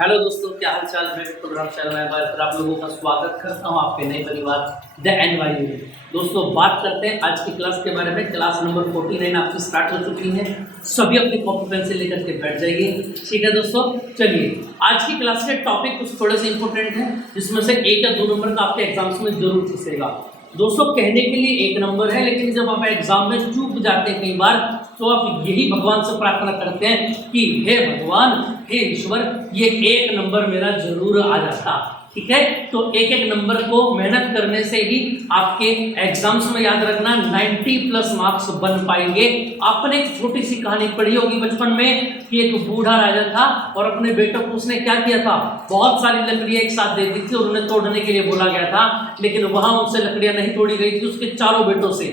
Hello दोस्तों, क्या हाल चाल। मैं प्रोग्राम चैनल में फिर आप लोगों का स्वागत करता हूं आपके नए परिवार द एनवाईयू में। दोस्तों, बात करते हैं आज की क्लास के बारे में। क्लास नंबर 49 आपकी स्टार्ट हो चुकी है। सभी अपनी कॉपी पेंसिल लेकर के बैठ जाइए। ठीक है दोस्तों, चलिए आज की क्लास के टॉपिक कुछ थोड़े से इंपॉर्टेंट हैं, जिसमें से 1 या 2 नंबर का आपके एग्जाम्स में जरूर पूछेगा। दोस्तों, कहने के लिए 1 नंबर है, लेकिन जब आप एग्जाम में चूक जाते हैं कई बार, तो आप यही भगवान से प्रार्थना करते हैं कि हे भगवान, हे ईश्वर, ये 1 नंबर मेरा जरूर आ जाता। ठीक है, तो 1-1 नंबर को मेहनत करने से ही आपके एग्जाम्स में, याद रखना, 90+ मार्क्स बन पाएंगे। आपने एक छोटी सी कहानी पढ़ी होगी बचपन में कि एक बूढ़ा राजा था और अपने बेटों को उसने क्या किया था, बहुत सारी लकड़ियां एक साथ दे दी थी और उन्हें तोड़ने के लिए बोला गया था, लेकिन वहां उनसे लकड़ियां नहीं तोड़ी गई थी, उसके चारों बेटों से।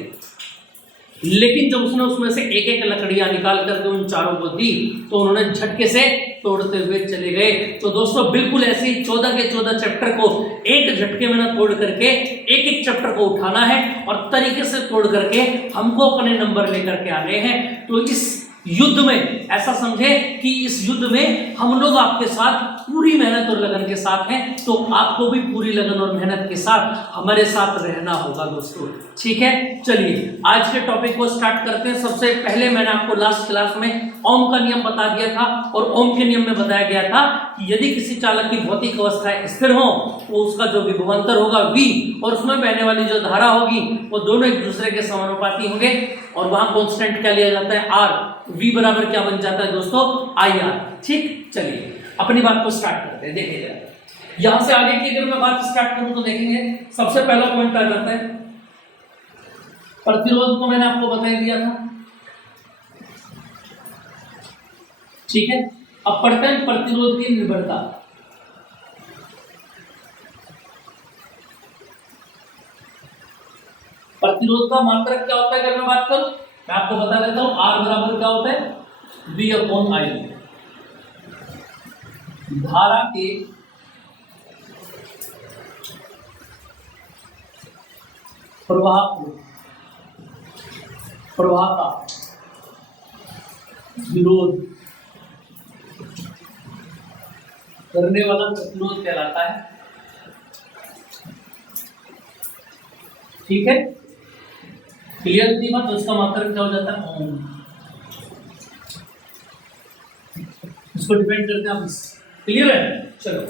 लेकिन जब उसने उसमें से 1-1 लकड़ियां निकाल करके उन चारों को दी, तो उन्होंने झटके से तोड़ते हुए चले गए। तो दोस्तों, बिल्कुल ऐसे ही 14 के 14 चैप्टर को एक झटके में ना तोड़ करके 1-1 चैप्टर को उठाना है और तरीके से तोड़ करके हमको अपने नंबर लेकर के आने हैं। तो इस युद्ध में ऐसा समझे कि इस युद्ध में हम लोग आपके साथ पूरी मेहनत और लगन के साथ हैं, तो आपको भी पूरी लगन और मेहनत के साथ हमारे साथ रहना होगा दोस्तों। ठीक है, चलिए आज के टॉपिक को स्टार्ट करते हैं। सबसे पहले मैंने आपको लास्ट क्लास में ओम का नियम बता दिया था, और ओम के नियम में बताया गया था कि यदि किसी चालक की भौतिक अवस्थाएं स्थिर हो, तो उसका जो विभवांतर होगा V, और उसमें बहने वाली जो धारा होगी वो दोनों एक दूसरे के समानुपाती होंगे, और वहां कांस्टेंट क्या लिया जाता है, R। V बराबर क्या बन जाता है दोस्तों, IR। ठीक, चलिए अपनी बात को स्टार्ट करते हैं। देखिए जरा, यहां से आगे की अगर मैं बात स्टार्ट करूं तो देखेंगे सबसे पहला पॉइंट आ जाता है प्रतिरोध, को मैंने आपको बता ही दिया था। ठीक है, अब पढ़ते हैं प्रतिरोध की निर्भरता। प्रतिरोध का मात्रक क्या होता है अगर मैं बात करूं, मैं आपको बता देता हूं। R बराबर क्या होता है, V/I। धारा के प्रवाह का विरोध करने वाला प्रतिरोध कहलाता है। ठीक है, क्लियर थी बात। तो इसका मात्रक क्या हो जाता है, ओम। इसको डिपेंड करते हैं आप। क्लियर है, चलो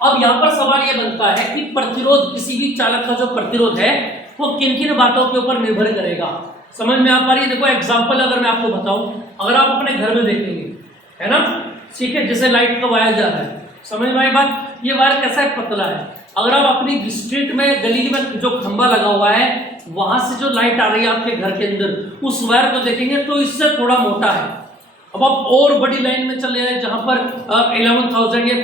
अब यहां पर सवाल यह बनता है कि प्रतिरोध, किसी भी चालक का जो प्रतिरोध है वो किन किन बातों के ऊपर निर्भर करेगा। समझ में आ पा रही है? देखो एग्जांपल अगर मैं आपको बताऊं, अगर आप अपने घर में देखेंगे, है ना, ठीक है, जैसे लाइट का वायर जा रहा है, समझ में आई बात। ये वायर कैसा है, पतला है। अगर आप अपनी स्ट्रीट में, गली में जो खंबा लगा हुआ है, वहां से जो लाइट आ रही है आपके घर के अंदर, उस वायर को देखेंगे तो इससे थोड़ा मोटा है। अब आप और बड़ी लाइन में चले आए जहां पर 11,000 या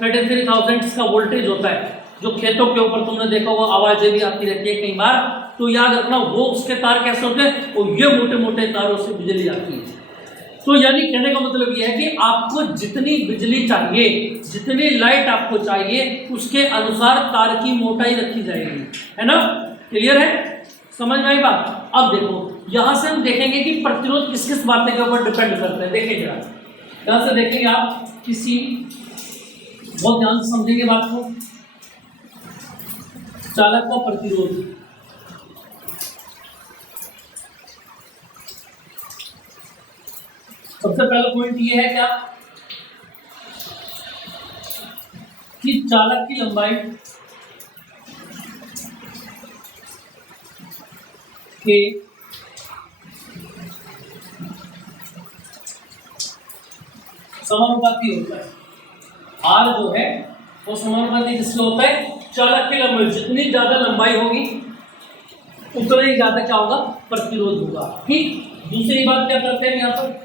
33,000 का वोल्टेज होता है, जो खेतों के ऊपर तुमने देखा वो आवाजें भी आती रहती है कई बार, तो याद रखना वो उसके तार कैसे होते हैं, और ये मोटे मोटे तारों से बिजली आती है। तो यानी कहने का मतलब यह है कि आपको जितनी बिजली चाहिए, जितनी लाइट आपको चाहिए, उसके अनुसार तार की मोटाई रखी जाएगी, है ना। क्लियर है, समझ में आई बात। अब देखो यहां से हम देखेंगे कि प्रतिरोध किस किस बातें के ऊपर डिपेंड करते हैं। देखिए जरा, यहां से देखेंगे आप, किसी, बहुत ध्यान से समझेंगे बात को। चालक का प्रतिरोध, सबसे पहला पॉइंट ये है क्या कि चालक की लंबाई के समानुपाती होता है। R जो है वो समानुपाती किससे होता है, चालक की लंबाई। जितनी ज्यादा लंबाई होगी उतना ही ज्यादा क्या होगा, प्रतिरोध होगा। ठीक, दूसरी बात क्या करते हैं यहाँ पर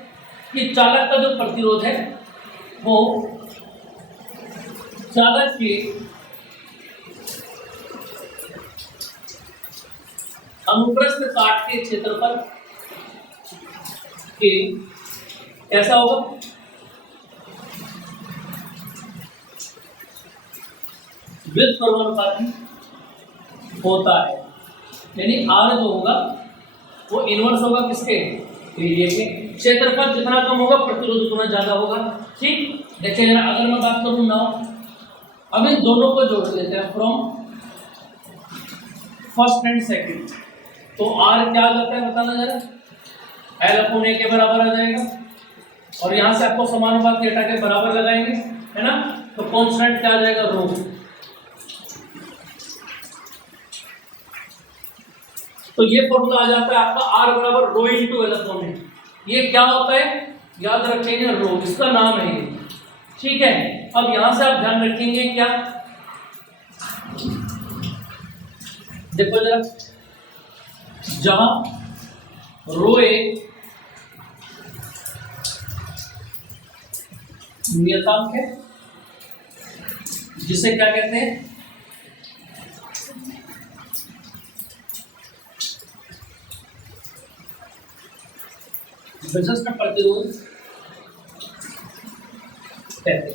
कि चालक का जो प्रतिरोध है वो चालक के अनुप्रस्थ काट के क्षेत्रफल के कैसा होगा, व्युत्क्रमानुपाती होता है। यानी R जो होगा वो इनवर्स होगा किसके, एरिया के क्षेत्रफल जितना कम होगा प्रतिरोध उतना ज्यादा होगा। ठीक, देखिए जरा अगर मैं बात करूं नाउ, अब इन दोनों को जोड़ लेते हैं फ्रॉम फर्स्ट एंड सेकंड, तो आर क्या आ जाता है बताना जरा, L/A के बराबर आ जाएगा, और यहाँ से आपको समानुपात थीटा के बराबर लगाएंगे, है ना, तो कांस्टेंट क्या आ जाएगा, रो। तो ये फॉर्मूला आ जाता है आपका R बराबर रो इंटू L/A। ये क्या होता है याद रखेंगे, रो, इसका नाम है ये। ठीक है, अब यहां से आप ध्यान रखेंगे क्या, देखो जरा, जहां रो एक नियतांक है जिसे क्या कहते हैं, विशिष्ट प्रतिरोध कहते हैं।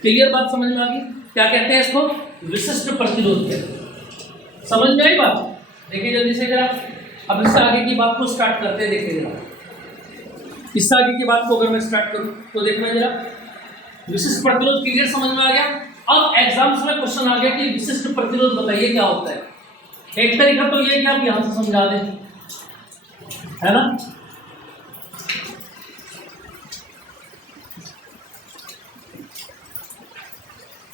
क्लियर बात समझ में आ गई, क्या कहते हैं इसको, विशिष्ट प्रतिरोध कहते हैं। समझ में आई बात, देखिए जल्दी से जरा, अब इससे आगे की बात को स्टार्ट करते हैं। देखिए जरा, इससे आगे की बात को अगर मैं स्टार्ट करूं तो देखना जरा, विशिष्ट प्रतिरोध क्लियर समझ में आ गया। अब एग्जाम्स में क्वेश्चन आ गया कि विशिष्ट प्रतिरोध बताइए क्या होता है। एक तरीका तो ये कि आप यहां से समझा दें, है ना,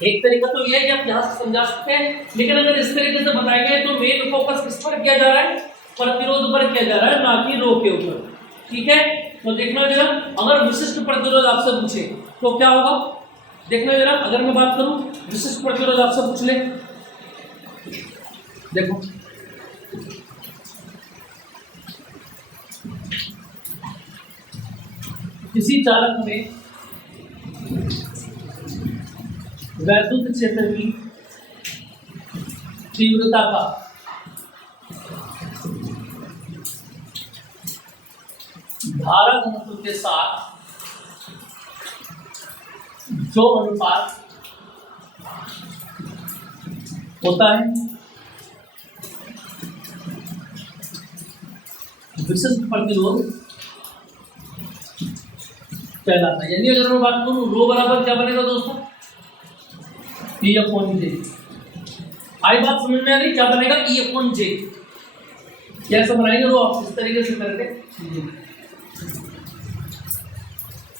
एक तरीका तो ये है कि आप यहां से समझा सकते हैं, लेकिन अगर इस तरीके से बताएंगे तो मेन फोकस किस पर किया जा रहा है, प्रतिरोध पर किया जा रहा है, ना कि रो के ऊपर। ठीक है, तो देखना जरा, अगर विशिष्ट प्रतिरोध आपसे पूछे तो क्या होगा, देखना जरा, अगर मैं बात करूं विशिष्ट प्रतिरोध आपसे पूछ ले, देखो किसी चालक में वैद्युत क्षेत्र की तीव्रता का धारा घनत्व के साथ जो अनुपात होता है विशिष्ट प्रतिरोध कहलाता है। यानी अगर मैं बात करूं रो बराबर क्या बनेगा दोस्तों, E/J। आई बात समझ में आ रही, क्या बनेगा, E/J। कैसे बनाएंगे रो, आप इस तरीके से करके,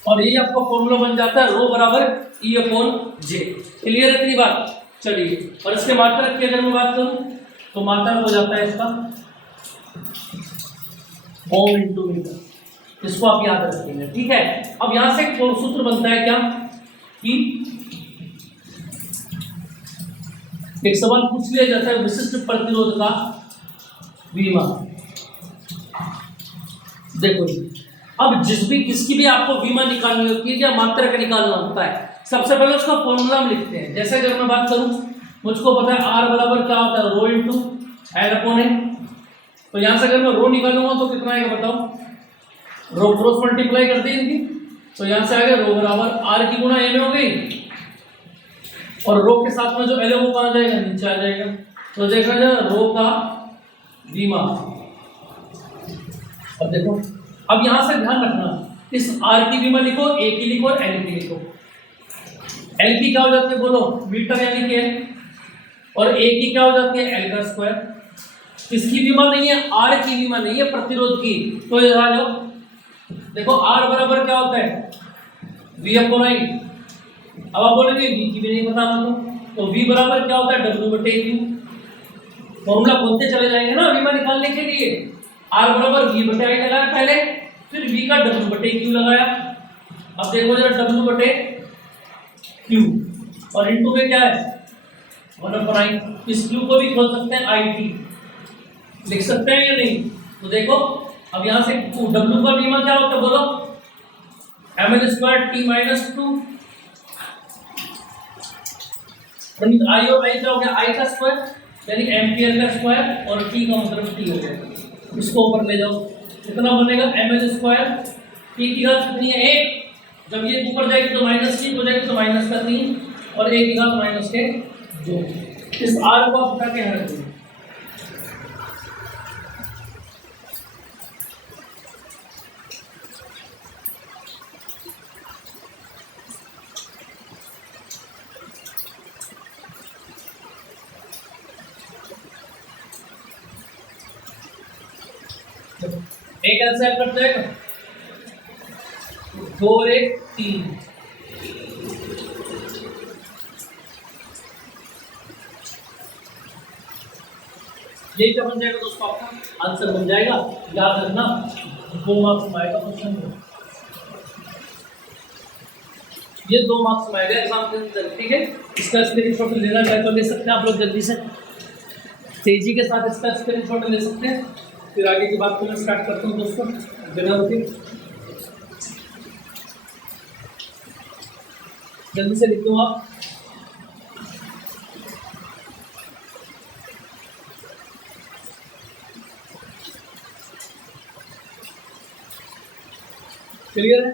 और ये आपका फॉर्मूला बन जाता है रो बराबर E/J। क्लियर है इतनी बात, चलिए, और इसके मात्रक की अगर मैं बात करूं तो मात्रक हो जाता है इसका ओम इंटू मीटर, इसको आप याद रखेंगे। ठीक है, अब यहां से एक सूत्र बनता है क्या, कि एक सवाल पूछ लिया जाता है विशिष्ट प्रतिरोध का विमा। देखो जी, अब किसकी भी आपको विमा निकालनी होती है या मात्रक निकालना होता है, सबसे पहले उसका फॉर्मूला हम लिखते हैं। जैसे अगर मैं बात करूं, मुझको पता है R बराबर क्या होता है, रो इंटू L/A। तो यहां से अगर मैं रो निकालूंगा तो कितना आएगा बताओ, रो क्रॉस मल्टीप्लाई कर दी इनकी, तो यहां से आएगा रो बराबर R की गुणा N हो गई, और रो के साथ में जो L है वो कहाँ जाएगा, नीचे आ जाएगा। तो देखा जाए रो का विमा। अब देखो, अब यहां से ध्यान रखना, इस R की विमा लिखो, A की लिखो और L की लिखो। L की क्या हो जाती है बोलो, मीटर यानी कि L, और A की क्या हो जाती है, L का स्क्वायर। किसकी विमा नहीं है, R की विमा नहीं है, प्रतिरोध की। तो इधर आ जाओ, देखो R बराबर क्या होता है, V/I। अब आप बोलेंगे V की भी नहीं पता हमको, तो V बराबर क्या होता है, W/Q। फॉर्मूला खोलते चले जाएंगे ना विमा निकालने के लिए। R बराबर V/I लगाया पहले, फिर V का W/Q लगाया। अब देखो जरा W/Q, और इनटू में क्या है 1/I। इस Q को भी खोल सकते हैं, IT लिख सकते हैं या नहीं। तो देखो, अब यहां से W का विमा क्या होता है बोलो, mL² T-2, I और I क्या हो गया, I का स्क्वायर यानी एम्पियर का स्क्वायर, और T का मतलब T हो गया। इसको ऊपर ले जाओ, कितना बनेगा, mL²। T की घात कितनी है, 1। जब ये ऊपर जाएगी तो -3 हो जाएगी, तो -3, और 1 की घात -2। इस R को आप उठा के यहाँ रख दो। एक आंसर कट जाएगा, 2 और 1 3। ये क्या बन जाएगा दोस्तों, आपका आंसर बन जाएगा। याद रखना 2 मार्क्स में आएगा क्वेश्चन में, ये 2 मार्क्स में आएगा एग्जाम के अंदर, ठीक है। इसका स्क्रीनशॉट लेना चाहे तो ले सकते हैं आप लोग, जल्दी से तेजी के साथ इसका स्क्रीनशॉट ले सकते हैं। फिर आगे की बात को मैं स्टार्ट करता हूँ दोस्तों बिना रुके, जल्दी से लिख दो आप। क्लियर है?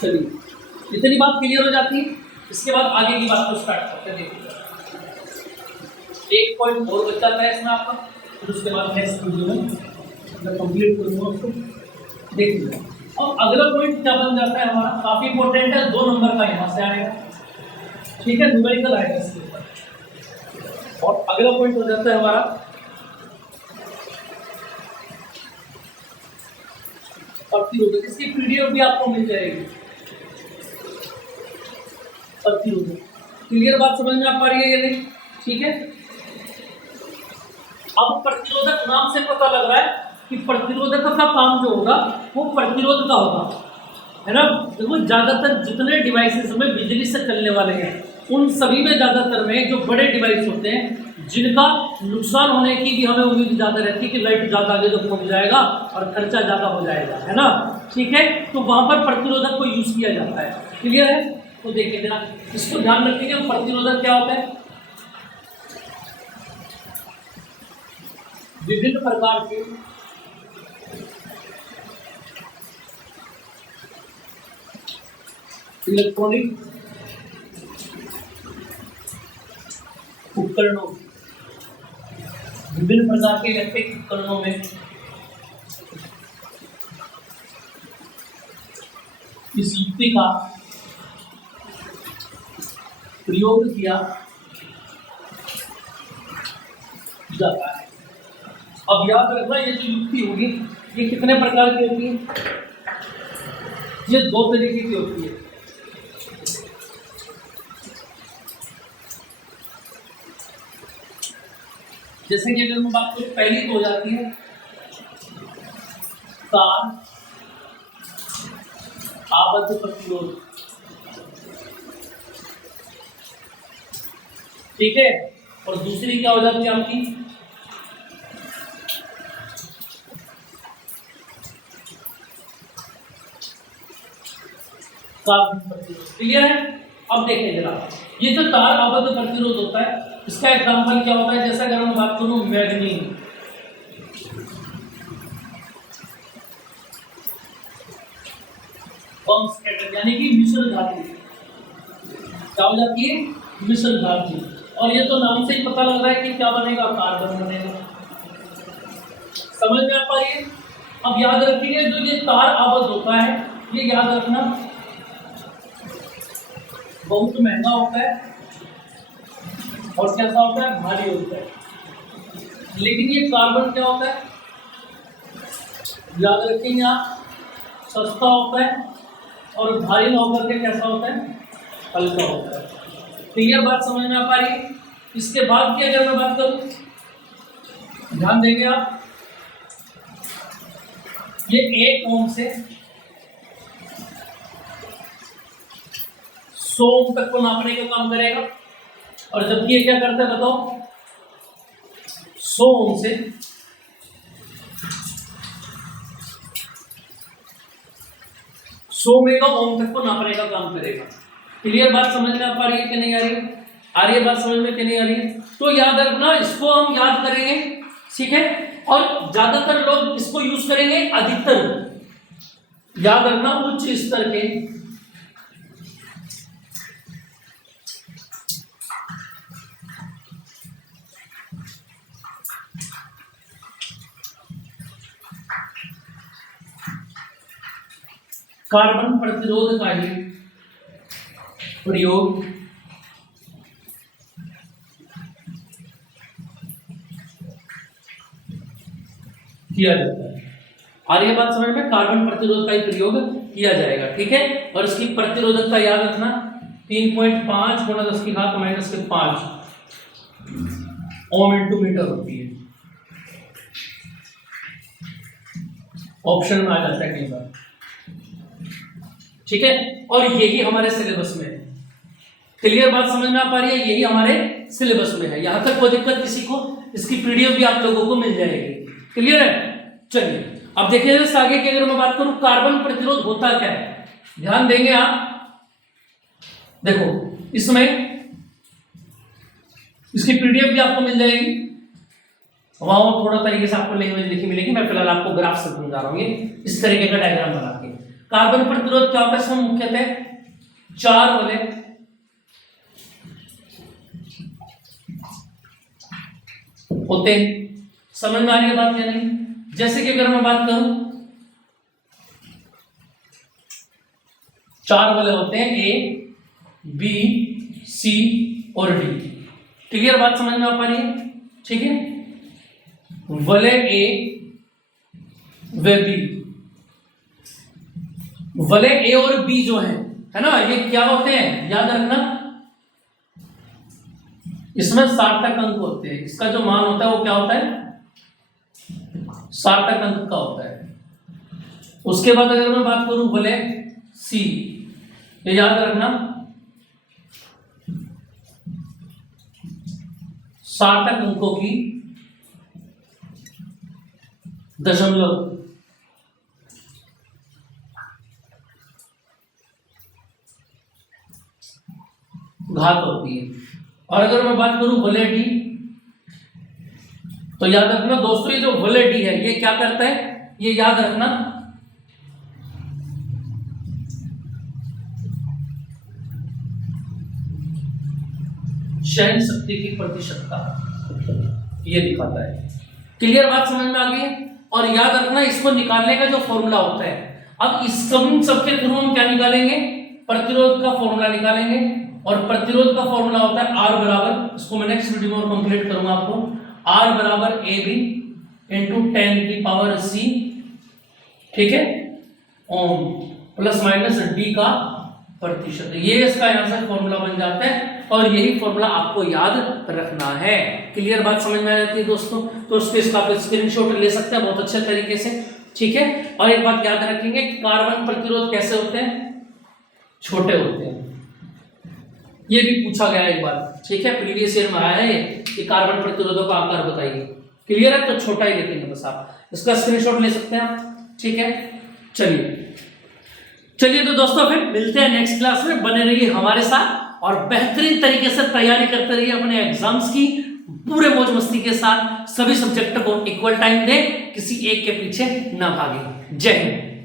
चलिए इतनी बात क्लियर हो जाती है, इसके बाद आगे की बात को स्टार्ट करते हैं। देखिए 1 पॉइंट और बचा है इसमें आपका, फिर उसके बाद नेक्स्ट वीडियो में मैं कंप्लीट करूँगा उसको। देखिए अब अगला पॉइंट क्या बन जाता है हमारा, काफ़ी इंपॉर्टेंट है, 2 नंबर का यहाँ से आएगा, ठीक है, न्यूमेरिकल आएगा इसके ऊपर। और अगला पॉइंट हो जाता है हमारा प्रतिरोधक, इसकी पीडीएफ भी आपको मिल जाएगी। प्रतिरोधक, क्लियर बात समझ में आ पा रही है या नहीं? ठीक है, अब प्रतिरोधक नाम से पता लग रहा है कि प्रतिरोधक का काम जो होगा वो प्रतिरोध का होगा, है ना। देखो ज्यादातर जितने डिवाइसेस में बिजली से चलने वाले हैं उन सभी में ज्यादातर में जो बड़े डिवाइस होते हैं जिनका नुकसान होने की भी हमें उम्मीद ज़्यादा रहती है कि लाइट ज़्यादा आगे तो पहुँच जाएगा और खर्चा ज़्यादा हो जाएगा, है ना। ठीक है, तो वहाँ पर प्रतिरोधक को यूज़ किया जाता है। क्लियर है? तो देखिए जरा इसको ध्यान रखेंगे, प्रतिरोधक क्या होता है। विभिन्न प्रकार के इलेक्ट्रॉनिक उपकरणों, विभिन्न प्रकार के इलेक्ट्रिक उपकरणों में इस युक्ति का प्रयोग किया जाता है। अब याद रखना ये जो युक्ति होगी ये कितने प्रकार की होती है, ये 2 तरीके की होती है। जैसे कि अगर मैं बात करूं, पहली तो हो जाती है तार आबद्ध प्रतिरोध, ठीक है, और दूसरी क्या हो जाती है आपकी कार्बन प्रतिरोध। क्लियर है? अब देखें जरा, ये जो तार आबद्ध प्रतिरोध होता है इसका एग्जाम्पल क्या होता है, जैसे अगर मैं बात करूं मैग्नीज, यानी कि मिश्र धातु, क्या हो जाती है मिश्र धातु, और ये तो नाम से ही पता लग रहा है कि क्या बनेगा, कार्बन बनेगा। समझ में आ पा रही है? अब याद रखिए जो ये तार आबद्ध होता है ये याद रखना बहुत महंगा होता है और कैसा होता है, भारी होता है। लेकिन ये कार्बन क्या होता है, याद रखेंगे आप, सस्ता होता है और भारी ना होकर के कैसा होता है, हल्का होता है। तो यह बात समझ में आ पा रही है? इसके बाद की अगर मैं बात करूं, ध्यान देंगे आप, ये 1 ओम से 100 ओम तक को नापने का काम करेगा, और जबकि ये क्या करता है बताओ, 100 ओम से 100 मेगा ओम तक को नापने का काम करेगा। क्लियर बात समझ में आ पा रही है कि नहीं आ रही है? आ रही है बात समझ में कि नहीं आ रही है? तो याद रखना, इसको हम याद करेंगे, ठीक है, और ज्यादातर लोग इसको यूज करेंगे, अधिकतर याद रखना उच्च स्तर के कार्बन प्रतिरोध का ही प्रयोग किया जाता है। और ये बात समझ में, कार्बन प्रतिरोध का ही प्रयोग किया जाएगा, ठीक है। और इसकी प्रतिरोधकता याद रखना 3.5 गुणा 10⁻⁻5 ओम इंटू मीटर होती है। ऑप्शन में आ जाता है कई बार, ठीक है। और यही हमारे सिलेबस में है। क्लियर बात समझ में आ पा रही है? यही हमारे सिलेबस में है। यहां तक कोई दिक्कत किसी को? इसकी पीडीएफ भी आप लोगों को मिल जाएगी। क्लियर है? चलिए अब देखिए इससे आगे की अगर मैं बात करूं, कार्बन प्रतिरोध होता क्या है, ध्यान देंगे आप। देखो इसमें इसकी पीडीएफ भी आपको मिल जाएगी, वहां थोड़ा तरीके से आपको लैंग्वेज लिखी मिलेगी। मैं फिलहाल आपको ग्राफ से समझा रहा हूं, ये इस तरीके का डायग्राम बना के। कार्बन प्रतिरोध क्या होता है? इसमें मुख्यतः 4 वलय होते हैं। समझ में आ रही है बात या नहीं? जैसे कि अगर मैं बात करूं, 4 वलय होते हैं, ए, बी, सी और डी। क्लियर बात समझ में आ पा रही है? ठीक है। वलय ए व बी, वलय ए और बी जो है ना, ये क्या होते हैं याद रखना, इसमें सार्थक अंक होते हैं। इसका जो मान होता है वो क्या होता है? सार्थक अंक का होता है। उसके बाद अगर मैं बात करूं वलय सी, ये याद रखना सार्थक अंकों की दशमलव घात होती है। और अगर मैं बात करूं वलय डी, तो याद रखना दोस्तों, ये जो वलय डी है ये क्या करता है, ये याद रखना शयन शक्ति की प्रतिशतता ये दिखाता है। क्लियर बात समझ में आ गई? और याद रखना इसको निकालने का जो फॉर्मूला होता है, अब इस सबके थ्रू हम क्या निकालेंगे? प्रतिरोध का फॉर्मूला निकालेंगे। और प्रतिरोध का फॉर्मूला होता है आर बराबर, इसको मैं नेक्स्ट वीडियो में कंप्लीट करूंगा आपको, आर बराबर ए बी इंटू 10⁻⁻⁻c, ठीक है, ओम प्लस माइनस डी का प्रतिशत। ये इसका यहां से फॉर्मूला बन जाता है और यही फॉर्मूला आपको याद रखना है। क्लियर बात समझ में आ जाती है दोस्तों? तो इसका आप स्क्रीनशॉट ले सकते हैं बहुत अच्छे तरीके से, ठीक है। और एक बात याद रखेंगे, कार्बन प्रतिरोध कैसे होते हैं? छोटे होते हैं। ये भी पूछा गया एक बार, ठीक है, प्रीवियस ईयर में आया है कि कार्बन प्रतिरोधों का आकार बताइए। क्लियर है? तो छोटा ही लिखेंगे बस, आप इसका स्क्रीनशॉट ले सकते हैं आप, ठीक है। चलिए तो दोस्तों फिर मिलते हैं नेक्स्ट क्लास में। बने रहिए हमारे साथ और बेहतरीन तरीके से तैयारी करते रहिए अपने एग्जाम्स की, पूरे मौज मस्ती के साथ। सभी सब्जेक्ट को इक्वल टाइम दें, किसी एक के पीछे ना भागे। जय हिंद।